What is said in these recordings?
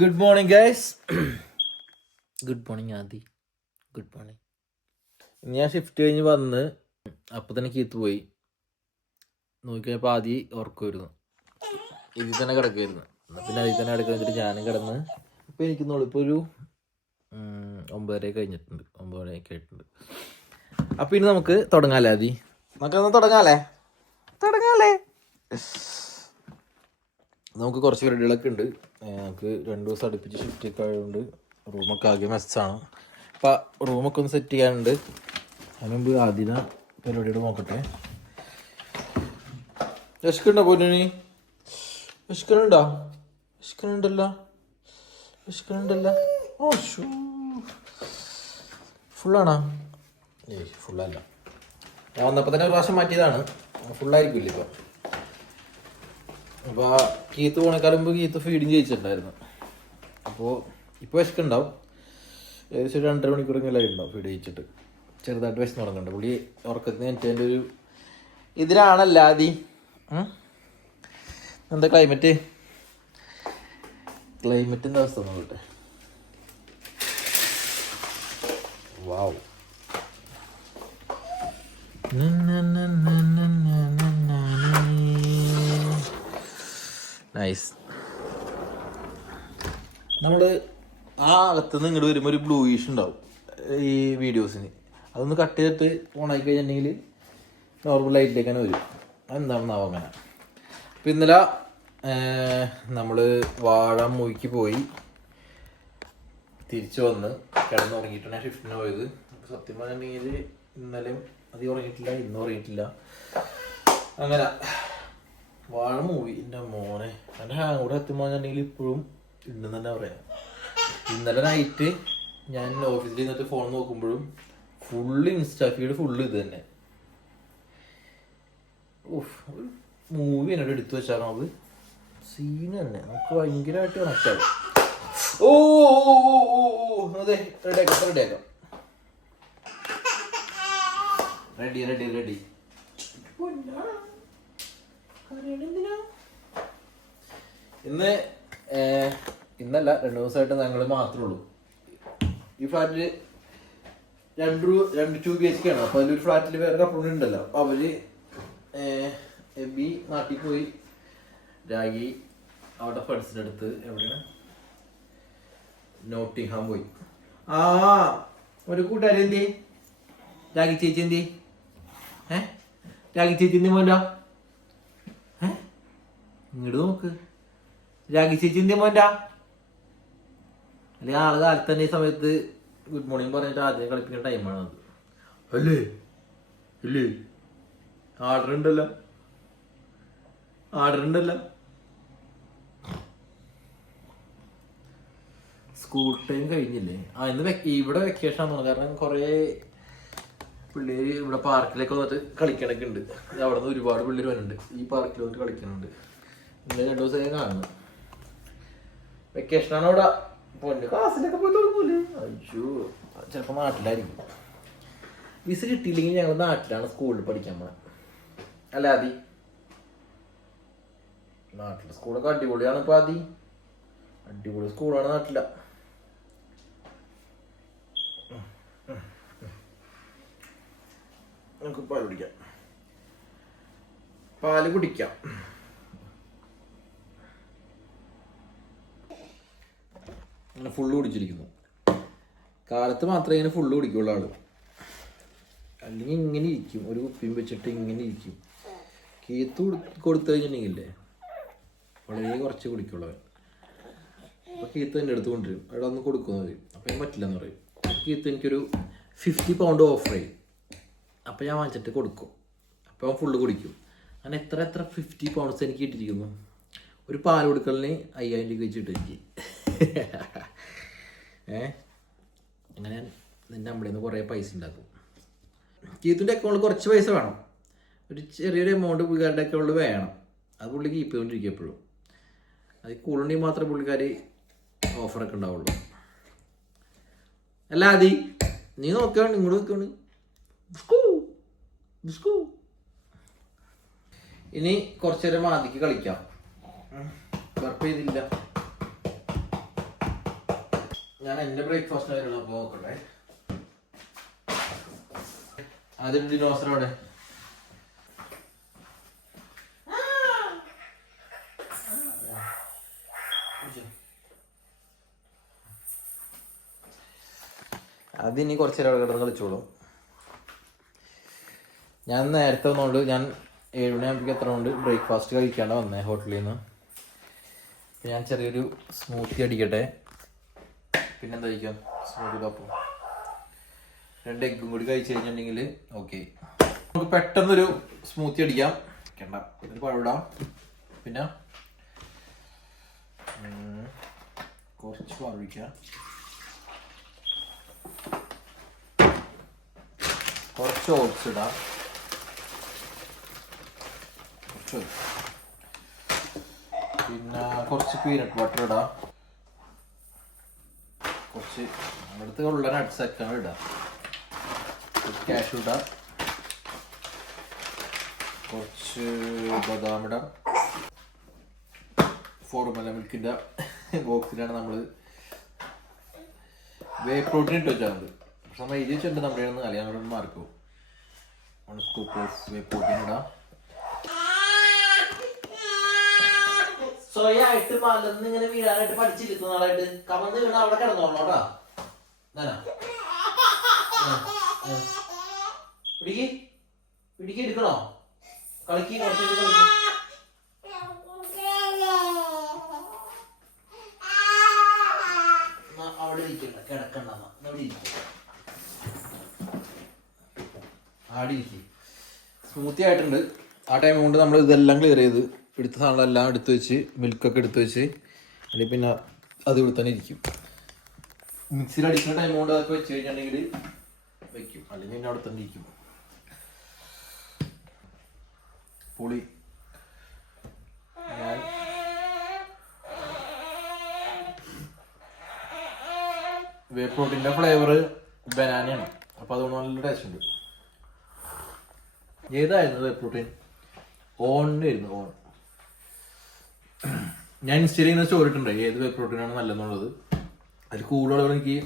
Good morning guys. Good morning Aadi. Good morning. ഞാൻ shift കഴിഞ്ഞ് വന്ന് അപ്പോൾ തന്നെ കീത്ത് പോയി. നോക്കിക്കഴിഞ്ഞപ്പോൾ ആദി ഉറക്കുമായിരുന്നു. ഇതിൽ തന്നെ കിടക്കുമായിരുന്നു. എന്നാൽ പിന്നെ അതിൽ തന്നെ കിടക്കാൻ വെച്ചിട്ട് ഞാനും കിടന്ന് ഇപ്പോൾ എനിക്കുന്നുള്ളൂ. ഇപ്പോൾ ഒരു 9:30 കഴിഞ്ഞിട്ടുണ്ട്. 9:30 ആയിട്ടുണ്ട്. അപ്പോൾ ഇനി നമുക്ക് തുടങ്ങാമല്ലേ ആദി? നമുക്കൊന്ന് തുടങ്ങാമല്ലേ? നമുക്ക് കുറച്ച് പരിപാടികളൊക്കെ ഉണ്ട്. നമുക്ക് 2 ദിവസം അടുപ്പിച്ച് ഷിഫ്റ്റ് ഒക്കെ ആയതുകൊണ്ട് റൂമൊക്കെ ആകെ മെസ്സാണ്. അപ്പം റൂമൊക്കെ ഒന്ന് സെറ്റ് ചെയ്യാനുണ്ട്. അതിന് മുമ്പ് ആദ്യം പരിപാടിയോട് നോക്കട്ടെ. വിശക്കുണ്ടോ പൊന്നണി? വിശക്കുന്നുണ്ടല്ലോ. ഓ ഷൂ ഫുള്ളാണോ? ഫുള്ളല്ല. ഞാൻ വന്നപ്പോൾ തന്നെ ഒരു പ്രാവശ്യം മാറ്റിയതാണ്. ഫുള്ളായിരിക്കില്ല ഇപ്പോൾ. അപ്പോൾ കീത്ത് പോണേക്കാളും മുമ്പ് കീത്ത് ഫീഡിങ് ചെയ്യിച്ചിട്ടുണ്ടായിരുന്നു. അപ്പോൾ ഇപ്പോൾ വിശക്കുണ്ടാവും. ഏകദേശം ഒരു 2.5 മണിക്കൂറെങ്കിലും ഉണ്ടാവും ഫീഡ് ചെയ്യിച്ചിട്ട്. ചെറുതായിട്ട് വിശന്ന് തുടങ്ങുന്നുണ്ട്. പുള്ളി ഉറക്കത്തിന് എൻ്റെ ഒരു ഇതിലാണല്ല ആദി. എന്താ ക്ലൈമറ്റിൻ്റെ അവസ്ഥ നോക്കട്ടെ. വാവ്. നൈസ്. നമ്മൾ ആ അകത്തുനിന്ന് ഇങ്ങോട്ട് വരുമ്പോൾ ഒരു ബ്ലൂയിഷ് ഉണ്ടാവും ഈ വീഡിയോസിന്. അതൊന്ന് കട്ട് ചെയ്തിട്ട് ഓണാക്കി കഴിഞ്ഞിട്ടുണ്ടെങ്കിൽ നോർമൽ ലൈറ്റിലേക്ക് തന്നെ വരും. അതെന്താണെന്നാവും അങ്ങനെ. അപ്പം ഇന്നലെ നമ്മൾ വാഴ മൂവിക്ക് പോയി തിരിച്ചു വന്ന് കിടന്നുറങ്ങിയിട്ടാണ് ഷിഫ്റ്റിന് പോയത്. സത്യം പറഞ്ഞിട്ടുണ്ടെങ്കിൽ ഇന്നലെയും അധികം ഉറങ്ങിയിട്ടില്ല, ഇന്നും ഉറങ്ങിയിട്ടില്ല. അങ്ങനെ വാഴ മൂവി എൻ്റെ മോനെ എൻ്റെ ഹാങ് കൂടെ സത്യം പറഞ്ഞിട്ടുണ്ടെങ്കിൽ ഇപ്പോഴും ഉണ്ടെന്ന് തന്നെ പറയാം. ഇന്നലെ നൈറ്റ് ഞാൻ ഓഫീസിൽ നിന്നിട്ട് ഫോൺ നോക്കുമ്പോഴും ഫുള്ള് ഇൻസ്റ്റാ ഫീഡ് ഫുള്ള് ഇത് തന്നെ. ഒരു മൂവി എന്നോട് എടുത്തു വെച്ചാൽ അത് സീൻ തന്നെ. നമുക്ക് ഭയങ്കരമായിട്ട് കണക്റ്റാകും. അതെ റെഡിയാക്കാം. റെഡി. ഇന്നല്ല 2 ദിവസമായിട്ട് ഞങ്ങൾ മാത്രമേ ഉള്ളൂ ഈ ഫ്ലാറ്റില്. 2 BHK ആണ്. അപ്പോൾ അതിലൊരു ഫ്ലാറ്റിൽ വേറെ കപ്പിൾ ഉണ്ടല്ലോ. അപ്പോൾ അവര് എബി നാട്ടിൽ പോയി, രാഗി അവിടെ ഫ്രണ്ട്സിൻ്റെ അടുത്ത് എവിടെയാണ് നോട്ടിംഗ്ഹാം പോയി. ഒരു കൂട്ടുകാരി എന്തി രാഗി ചേച്ചി എന്തി രാഗി ചേച്ചി എന്തി മോൻ്റെ ഇങ്ങോട്ട് നോക്ക്. രാഗി ചേച്ചി എന്തി മോൻ്റെ അല്ലെങ്കിൽ ആള് കാലത്ത് തന്നെ ഈ സമയത്ത് ഗുഡ് മോർണിംഗ് പറഞ്ഞിട്ട് ആദ്യം കളിപ്പിക്കുന്ന ടൈമാണ് അത്. അല്ലേ ആർഡർ ഉണ്ടല്ലോ. സ്കൂൾ ടൈം കഴിഞ്ഞില്ലേ? ഇന്ന് ഇവിടെ വെക്കേഷൻ ആണെന്ന്. കാരണം കുറേ പിള്ളേര് ഇവിടെ പാർക്കിലേക്ക് വന്നിട്ട് കളിക്കണൊക്കെ ഉണ്ട്. അവിടെ നിന്ന് ഒരുപാട് പിള്ളേർ വരുന്നുണ്ട്. ഈ പാർക്കിൽ വന്നിട്ട് കളിക്കുന്നുണ്ട്. ഇന്നലെ 2 ദിവസമായി കാണുന്നു. വെക്കേഷനാണ് അവിടെ. പൊന്ന് ക്ലാസ്സിലൊക്കെ പോയി തുടങ്ങൂലേ? അയ്യോ, ചിലപ്പോൾ നാട്ടിലായിരിക്കും. വിസ കിട്ടിയില്ലെങ്കിൽ ഞങ്ങൾ നാട്ടിലാണ് സ്കൂളിൽ പഠിക്കാൻ പോണേ. അല്ല ആദി? നാട്ടിലെ സ്കൂളൊക്കെ അടിപൊളിയാണ്. ഇപ്പോൾ ആദി അടിപൊളി സ്കൂളാണ് നാട്ടില. നമുക്ക് പാല് കുടിക്കാം. അങ്ങനെ ഫുള്ള് കുടിച്ചിരിക്കുന്നു. കാലത്ത് മാത്രമേ ഇങ്ങനെ ഫുള്ള് കുടിക്കുള്ളൂ ആള്. അല്ലെങ്കിൽ ഇങ്ങനെ ഇരിക്കും, ഒരു കുപ്പിയും വെച്ചിട്ട് ഇങ്ങനെ ഇരിക്കും. കീത്ത് കൊടുത്തു കഴിഞ്ഞിട്ടുണ്ടെങ്കിലേ വളരെ കുറച്ച് കുടിക്കുള്ളൂ അവൻ. അപ്പോൾ കീത്ത് എൻ്റെ അടുത്ത് കൊണ്ടുവരും. അവിടെ ഒന്ന് കൊടുക്കുമെന്ന് പറയും. അപ്പം ഞാൻ പറ്റില്ലെന്ന് പറയും. കീത്ത് എനിക്കൊരു 50 പൗണ്ട് ഓഫർ ചെയ്യും. അപ്പം ഞാൻ വാങ്ങിച്ചിട്ട് കൊടുക്കും. അപ്പോൾ അവൻ ഫുള്ള് കുടിക്കും. അങ്ങനെ എത്ര 50 പൗണ്ട്സ് എനിക്ക് ഇട്ടിരിക്കുന്നു. ഒരു പാൽ കൊടുക്കലിന് 5000 രൂപ വെച്ചിട്ട് എനിക്ക്. അങ്ങനെ നിൻ്റെ അമ്മയിൽ നിന്ന് കുറേ പൈസ ഉണ്ടാക്കും. കീത്തിൻ്റെ അക്കൗണ്ടിൽ കുറച്ച് പൈസ വേണം. ഒരു ചെറിയൊരു എമൗണ്ട് പുള്ളിക്കാരുടെ അക്കൗണ്ടിൽ വേണം. അത് പുള്ളി കീപ്പ് ചെയ്തുകൊണ്ടിരിക്കും എപ്പോഴും. അത് കൂടുതലുണ്ടെങ്കിൽ മാത്രമേ പുള്ളിക്കാർ ഓഫറൊക്കെ ഉണ്ടാവുള്ളൂ. അല്ല ആദി നീ നോക്കുകയാണ്, ഇങ്ങോട്ട് നോക്കുകയാണ്. ഇനി കുറച്ചു നേരം ആദിക്ക് കളിക്കാം. വർക്ക് ചെയ്തില്ല. ഞാൻ എൻ്റെ ബ്രേക്ക്ഫാസ്റ്റ് കാര്യങ്ങൾ അപ്പോൾ നോക്കട്ടെ. ആദ്യം ഡിനോസർ അവിടെ അതിനി കുറച്ച് നേരം കിടന്ന് കളിച്ചോളൂ. ഞാൻ നേരത്തെ വന്നുകൊണ്ട് ഞാൻ 7 മണിയാകുമ്പോഴേക്കും എത്ര കൊണ്ട് ബ്രേക്ക്ഫാസ്റ്റ് കഴിക്കാണ്ട് വന്നേ ഹോട്ടലിൽ നിന്ന്. ഞാൻ ചെറിയൊരു സ്മൂത്തി അടിക്കട്ടെ. പിന്നെന്താ കഴിക്കാം? സ്മൂത്തി കപ്പും 2 എഗ്ഗും കൂടി കഴിച്ച് കഴിഞ്ഞിട്ടുണ്ടെങ്കിൽ ഓക്കെ. നമുക്ക് പെട്ടെന്നൊരു സ്മൂത്തി അടിക്കാം. വെക്കണ്ട, ഒരു പഴമിടാം. പിന്നെ കുറച്ച് പഴവിക്കാം, കുറച്ച് ഓട്സ് ഇടാം, പിന്നെ കുറച്ച് പീനട്ട് ബട്ടർ ഇടാം, കുറച്ച് നമ്മുടെ അടുത്ത് ഉള്ള നട്ട്സ് ഒക്കെ ഇടാം, കാഷ്യൂ ഇടാം, കുറച്ച് ബദാം ഇടാം. ഫോർമുല മിൽക്കിൻ്റെ ബോക്സിലാണ് നമ്മൾ വേ പ്രോട്ടീൻ ഇട്ട് വെച്ചാൽ മതി. പക്ഷെ നമ്മൾ എഴുതി വെച്ചിട്ടുണ്ട് നമ്മുടെ അല്ലെങ്കിൽ മാർക്ക് പോകും. 1 സ്കൂപ്പ് വേ പ്രോട്ടീൻ ഇടാം. സ്വയമായിട്ട് മലന്ന് ഇങ്ങനെ വീഴാനായിട്ട് പഠിച്ചിരുന്ന നാളായിട്ട് കമന്ന് വീണ അവിടെ കിടന്നോളൂട്ടാ. പിടിക്ക് പിടിക്ക് എടുക്കണോ? കളിക്ക് കുറച്ച് കളിക്ക്. അവിടെ ഇരിക്കണ്ട, കിടക്കണ്ട, അവിടെ ഇരിക്കും, ആടി ഇരിക്കും. സ്മൂത്തി ആയിട്ടുണ്ട്. ആ ടൈം കൊണ്ട് നമ്മൾ ഇതെല്ലാം ക്ലിയർ ചെയ്ത് എടുത്ത സാധനങ്ങളെല്ലാം എടുത്ത് വെച്ച് മിൽക്കൊക്കെ എടുത്ത് വെച്ച് അല്ലെങ്കിൽ പിന്നെ അത് ഇവിടെ തന്നെ ഇരിക്കും. മിക്സിയിൽ അടിക്കുന്ന ടൈം കൊണ്ട് അതൊക്കെ വെച്ച് കഴിഞ്ഞിട്ടുണ്ടെങ്കിൽ വെക്കും, അല്ലെങ്കിൽ പിന്നെ അവിടെ തന്നെ ഇരിക്കും. പുളി ഞാൻ വേ പ്രോട്ടീൻ്റെ ഫ്ലേവർ ബനാനയാണ്, അപ്പോൾ അതുകൊണ്ട് നല്ല ടേസ്റ്റ് ഉണ്ട്. ഏതായിരുന്നു വേ പ്രോട്ടീൻ? ഓണിനായിരുന്നു, ഓൺ. ഞാൻ ഇൻസ്റ്റയിൽ ഇങ്ങനെ സ്റ്റോറി ഇട്ടുണ്ട് ഏത് വേ പ്രോട്ടീനാണ് നല്ലതെന്നുള്ളത്. അതിൽ കൂടുതൽ എനിക്ക്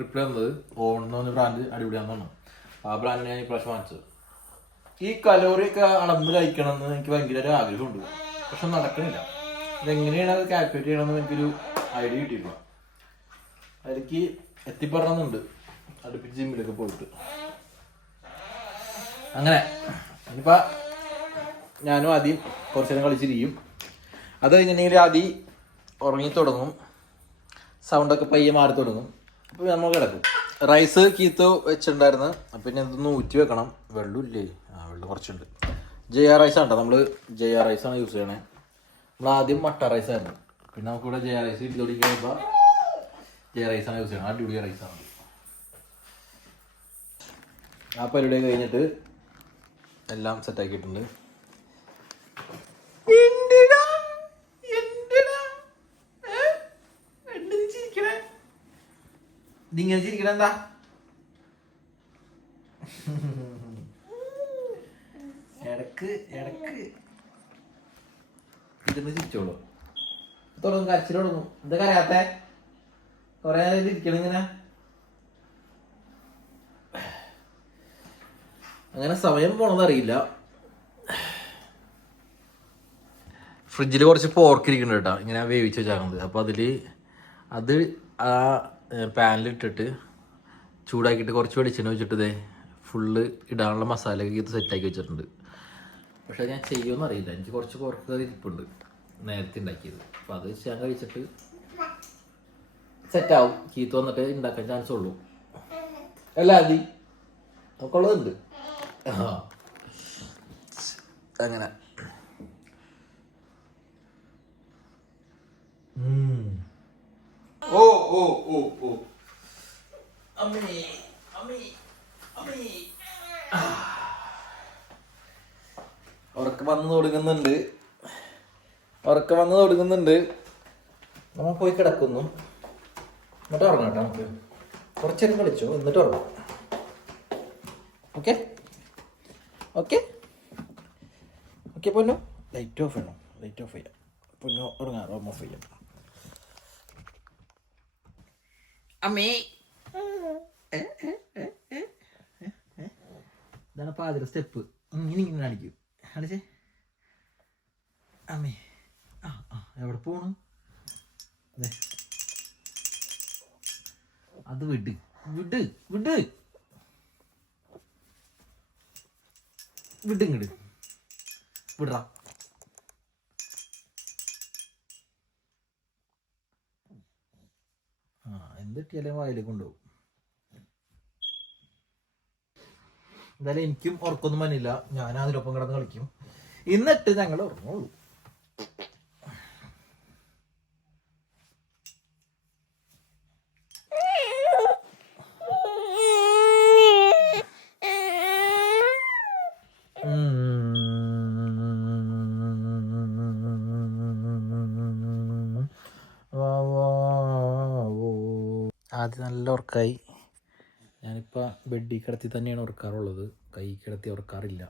റിപ്ലൈ തന്നത് ഓൺ എന്ന് പറഞ്ഞ ബ്രാൻഡ് അടിപൊളിയാണെന്നാണ്. ആ ബ്രാൻഡിനെ ഞാൻ ഇപ്രാവശ്യം വാങ്ങിച്ചത്. ഈ കലോറിയൊക്കെ അളന്ന് കഴിക്കണമെന്ന് എനിക്ക് ഭയങ്കര ഒരു ആഗ്രഹമുണ്ട്, പക്ഷെ നടക്കണില്ല. ഇതെങ്ങനെയാണ് അത് കാൽക്കുലേറ്റ് ചെയ്യണമെന്ന് എനിക്കൊരു ഐഡിയ കിട്ടിയിട്ടില്ല. അതിലേക്ക് എത്തിപ്പെടണമെന്നുണ്ട്, അടുപ്പിച്ച് ജിമ്മിലൊക്കെ പോയിട്ട്. അങ്ങനെ ഇനിയിപ്പോൾ ഞാനും ആദ്യം കുറച്ച് നേരം കളിച്ചിരിക്കും. അത് കഴിഞ്ഞിട്ടുണ്ടെങ്കിൽ ആദ്യം ഉറങ്ങി തുടങ്ങും, സൗണ്ടൊക്കെ പയ്യെ മാറി തുടങ്ങും. അപ്പോൾ നമ്മൾ കിടക്കും. റൈസ് കീത്ത് വെച്ചിട്ടുണ്ടായിരുന്നു, അപ്പം ഇനി അതൊന്ന് ഊറ്റി വെക്കണം. വെള്ളമില്ലേ? വെള്ളം കുറച്ചുണ്ട്. ജയ റൈസാണ് കേട്ടോ, നമ്മൾ ജയ റൈസാണ് യൂസ് ചെയ്യണേ. നമ്മൾ ആദ്യം മട്ട റൈസായിരുന്നു, പിന്നെ നമുക്കിവിടെ ജയ റൈസ് കിട്ടി തുടങ്ങിയപ്പോൾ ജയ റൈസാണ് യൂസ് ചെയ്യണം. അടിപൊളി റൈസാണ്. ആ പരിപാടി കഴിഞ്ഞിട്ട് എല്ലാം സെറ്റാക്കിയിട്ടുണ്ട്. ഇങ്ങനെ ചിരിക്കണ എന്താ? ഇടക്ക് ഇരുന്ന് ചിരിച്ചോളൂ. തുടങ്ങും, കരച്ചിൽ തുടങ്ങും. എന്താ കരയാത്തെ? കൊറേ നേരം ഇരിക്കണം ഇങ്ങനെ. അങ്ങനെ സമയം പോണതറിയില്ല. ഫ്രിഡ്ജിൽ കുറച്ച് പോർക്ക് ഇരിക്കുന്നുണ്ട് കേട്ടോ, ഇങ്ങനെ വേവിച്ച് വെച്ചാൽ. അപ്പോൾ അത് ആ പാനിലിട്ടിട്ട് ചൂടാക്കിയിട്ട് കുറച്ച് വെളിച്ചെണ്ണ വെച്ചിട്ട് ഫുള്ള് ഇടാനുള്ള മസാലയൊക്കെ ഇത് സെറ്റാക്കി വെച്ചിട്ടുണ്ട്. പക്ഷേ ഞാൻ ചെയ്യുമെന്ന് അറിയില്ല, എനിക്ക് കുറച്ച് പോർക്ക് ഇരിപ്പുണ്ട് നേരത്തെ ഉണ്ടാക്കിയത്. അപ്പോൾ അത് ഞാൻ കഴിച്ചിട്ട് സെറ്റാവും. കീത്ത് വന്നിട്ട് ഉണ്ടാക്കാൻ ചാൻസ് ഉള്ളൂ. അല്ല അതി നമുക്കുള്ളതുണ്ട്. അങ്ങനെ ഓ ഓ ഓ ഓ അമ്മേ അമ്മേ അമ്മേ. ഉറക്കം വന്ന് തുടങ്ങുന്നുണ്ട്. നമ്മൾ പോയി കിടക്കുന്നു. എന്നിട്ട് ഉറങ്ങാം കേട്ടോ. നമുക്ക് കുറച്ച് നേരം കളിച്ചോ, എന്നിട്ട് ഉറങ്ങാം. ഓക്കെ ഓക്കെ ഓക്കെ പൊന്നു. ലൈറ്റ് ഓഫ് ചെയ്യാം പൊന്നു. ഉറങ്ങാം, ഓഫ് ചെയ്യാം. അമ്മേ ഇതാണ് പാതിര സ്റ്റെപ്പ്. ഇങ്ങനെ കാണിക്കും. കാണിച്ചേ അമ്മേ. ആ ആ എവിടെ പോണു? അതെ അത് വിട് വിട് വിട് വിട് ഇങ്ങട് വിടറാ. ആ എന്തിട്ടിയാലും വായിലേക്ക് കൊണ്ടുപോകും. എന്തായാലും എനിക്കും ഉറക്കൊന്നും വന്നില്ല. ഞാൻ അതിനൊപ്പം കിടന്ന് കളിക്കും. എന്നിട്ട് ഞങ്ങൾ ഉറങ്ങുള്ളൂ. ആദ്യം നല്ല ഉറക്കമായി. ഞാനിപ്പോൾ ബെഡിൽ കിടത്തി തന്നെയാണ് ഉറക്കാറുള്ളത്. കൈ കിടത്തി ഉറക്കാറില്ല.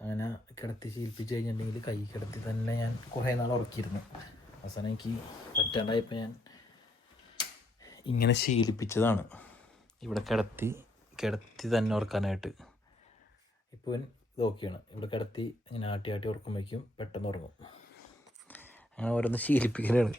അങ്ങനെ കിടത്തി ശീലിപ്പിച്ച് കഴിഞ്ഞിട്ടുണ്ടെങ്കിൽ കൈ കിടത്തി തന്നെ ഞാൻ കുറേ നാൾ ഉറക്കിയിരുന്നു. അവസാനം എനിക്ക് പറ്റാണ്ടായപ്പോൾ ഞാൻ ഇങ്ങനെ ശീലിപ്പിച്ചതാണ്, ഇവിടെ കിടത്തി തന്നെ ഉറക്കാനായിട്ട്. ഇപ്പോൾ ഇത് ഓക്കെയാണ്. ഇവിടെ കിടത്തി ഇങ്ങനെ ആട്ടി ആട്ടി ഉറക്കുമ്പോഴേക്കും പെട്ടെന്ന് ഉറങ്ങും. അങ്ങനെ ഓരോന്ന് ശീലിപ്പിക്കലാണ്.